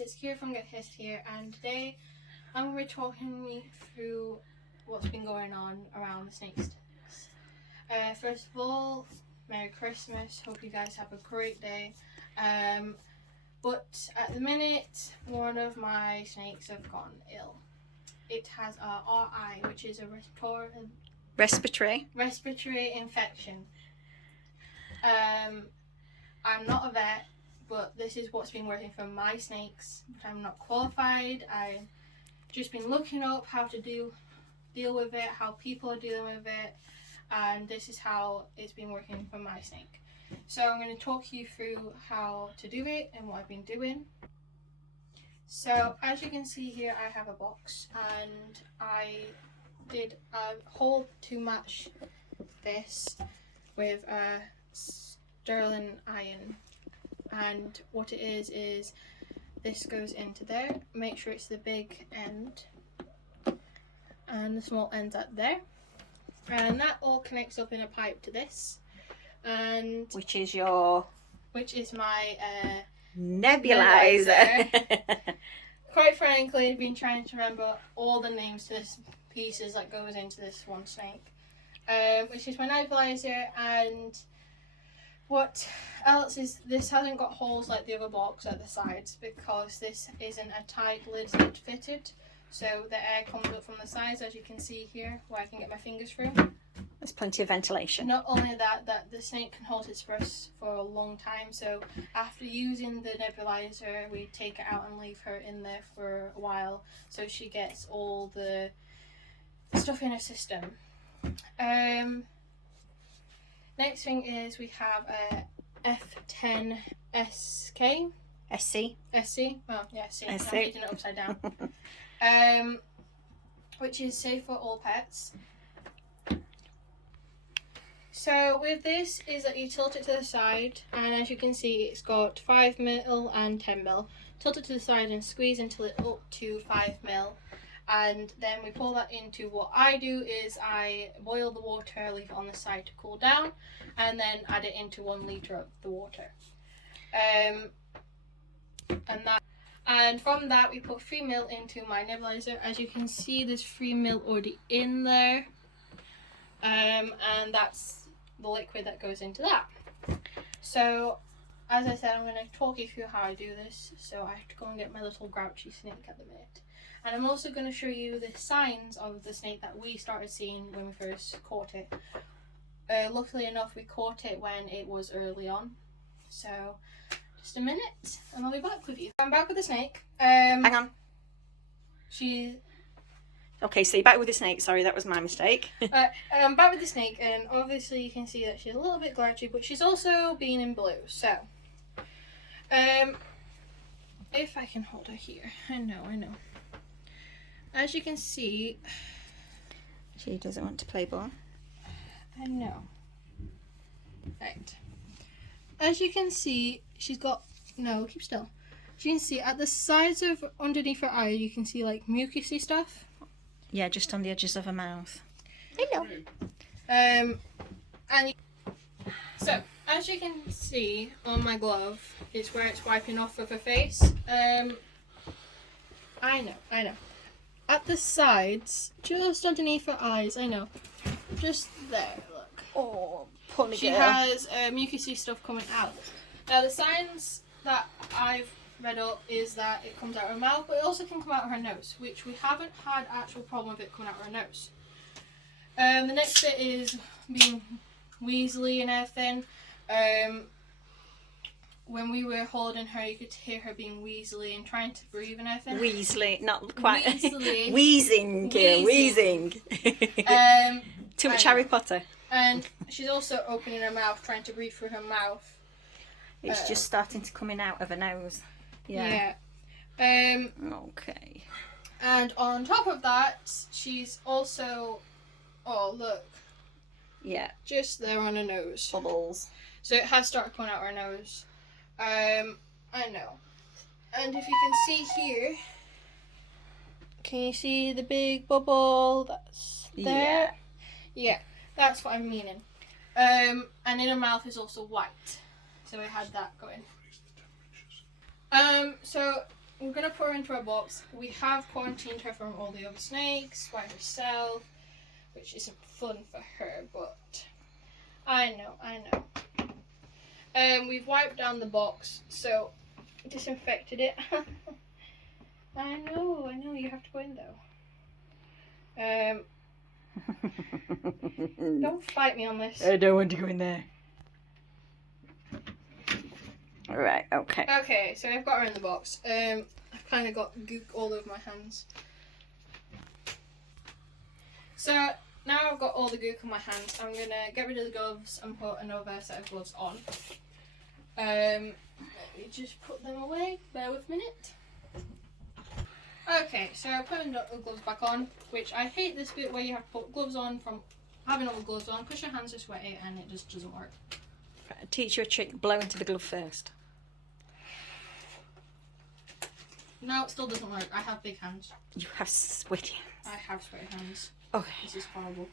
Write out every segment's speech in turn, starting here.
it's Kira from Get Hissed here, and today I'm going to be talking you through what's been going on around the snake sticks. First of all, Merry Christmas, hope you guys have a great day. But at the minute, one of my snakes have gone ill. It has a RI, which is a respiratory infection. I'm not a vet, but this is what's been working for my snakes. But I'm not qualified. I've just been looking up how to deal with it, how people are dealing with it, and this is how it's been working for my snake. So I'm going to talk you through how to do it and what I've been doing. So as you can see here, I have a box, and I did a hole to match this with a sterling iron, and what it is this goes into there. Make sure it's the big end and the small ends at there, and that all connects up in a pipe to this, and which is my nebulizer. Quite frankly, I've been trying to remember all the names to this pieces that goes into this one snake, which is my nebulizer. And what else is, this hasn't got holes like the other box at the sides because this isn't a tight lid fitted, so the air comes up from the sides, as you can see here, where I can get my fingers through. There's plenty of ventilation. Not only that the snake can hold its breath for a long time, so after using the nebulizer, we take it out and leave her in there for a while so she gets all the stuff in her system. Next thing is we have a F10 SK. SC. Well, yeah, SC. I'm SC. reading it upside down. Which is safe for all pets. So with this is that you tilt it to the side, and as you can see, it's got 5mm and 10mm. Tilt it to the side and squeeze until it's up to 5mm. And then we pull that into, what I do is I boil the water, leave it on the side to cool down, and then add it into 1 litre of the water. And from that we put 3ml into my nebulizer. As you can see, there's 3ml already in there, and that's the liquid that goes into that. So as I said, I'm going to talk you through how I do this. So I have to go and get my little grouchy snake at the minute. And I'm also going to show you the signs of the snake that we started seeing when we first caught it. Luckily enough, we caught it when it was early on. So just a minute and I'll be back with you. I'm back with the snake. Hang on. Okay, so you're back with the snake. Sorry, that was my mistake. I'm back with the snake, and obviously you can see that she's a little bit grouchy, but she's also being in blue. So, if I can hold her here. I know. As you can see, she doesn't want to play ball. I know. Right. As you can see, she's got, no, keep still. As you can see, at the sides of underneath her eye, you can see like mucusy stuff. Yeah, just on the edges of her mouth. Hello. So as you can see on my glove, it's where it's wiping off of her face. I know. At the sides, just underneath her eyes, I know. Just there, look. Oh, poor girl. She has mucusy stuff coming out. Now the signs that I've read up is that it comes out of her mouth, but it also can come out of her nose, which we haven't had actual problem with it coming out of her nose. The next bit is being wheezely and everything. When we were holding her, you could hear her being wheezely and trying to breathe and everything. Weasley, not quite. Weasley. Wheezing. Too much Harry Potter. And she's also opening her mouth, trying to breathe through her mouth. It's just starting to coming out of her nose. Yeah. Okay. And on top of that, she's also, oh look. Yeah. Just there on her nose. Bubbles. So it has started coming out her nose. I know. And if you can see here, can you see the big bubble that's there? Yeah, that's what I'm meaning. And in her mouth is also white. So we had that going. So we're going to put her into a box. We have quarantined her from all the other snakes by herself, which isn't fun for her, but I know. We've wiped down the box, so disinfected it. I know, you have to go in though. Don't fight me on this. I don't want to go in there. Alright, okay. Okay, so I've got her in the box. I've kind of got gook all over my hands. So now I've got all the gook on my hands, I'm going to get rid of the gloves and put another set of gloves on. Let me just put them away. Bear with me a minute. Okay, so I'm putting the gloves back on, which I hate this bit where you have to put gloves on from having all the gloves on because your hands are sweaty and it just doesn't work. I'll teach you a trick. Blow into the glove first. No, it still doesn't work. I have big hands. You have sweaty hands. I have sweaty hands. Okay. This is horrible.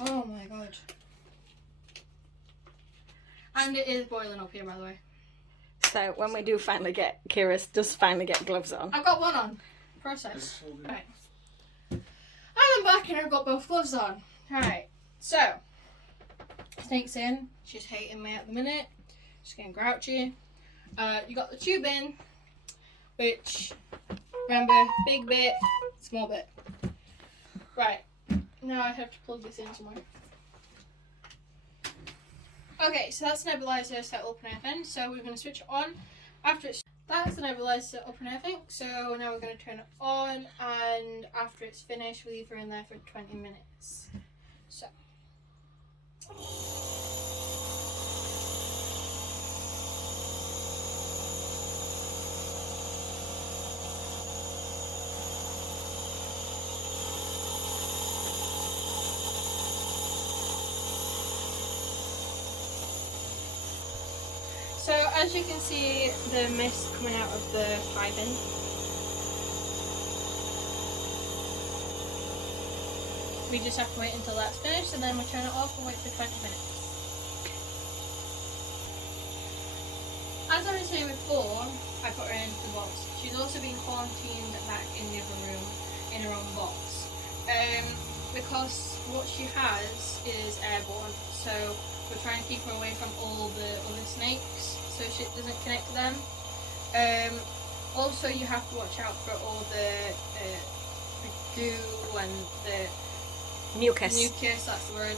Oh my god. And it is boiling up here, by the way. So when we do finally get, Kira does finally get gloves on. I've got one on. Process. Right. I'm back and I've got both gloves on. Right. So, Snake's in. She's hating me at the minute. She's getting grouchy. You got the tube in, which, remember, big bit, small bit. Right. Now I have to plug this in somewhere. Okay, so that's the nebulizer set up and everything. So we're going to switch it on. After it's that's the nebulizer set up and everything. So now we're going to turn it on, and after it's finished, we leave her in there for 20 minutes. So. So as you can see, the mist coming out of the piping. We just have to wait until that's finished and then we'll turn it off and wait for 20 minutes. As I was saying before, I put her into the box. She's also been quarantined back in the other room in her own box. Because what she has is airborne, so we're trying to keep her away from all the other snakes so she doesn't connect to them. Also, you have to watch out for all the goo and the mucus, that's the word,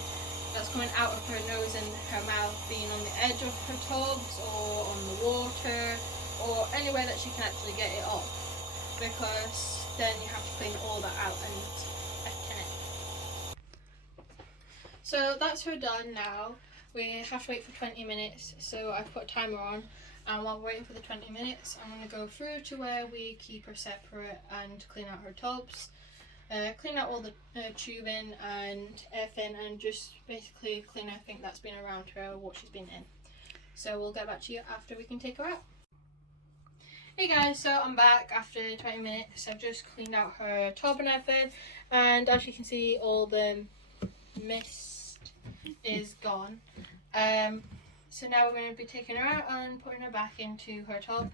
that's coming out of her nose and her mouth, being on the edge of her tubs or on the water or anywhere that she can actually get it off, because then you have to clean all that out and so that's her done now. We have to wait for 20 minutes, so I've put a timer on, and while we're waiting for the 20 minutes, I'm going to go through to where we keep her separate and clean out her tubs, clean out all the tubing and everything, and just basically clean everything that's been around her, what she's been in. So we'll get back to you after we can take her out. Hey guys, so I'm back after 20 minutes. I've just cleaned out her tub and everything, and as you can see, all the mist is gone. So now we're going to be taking her out and putting her back into her tub.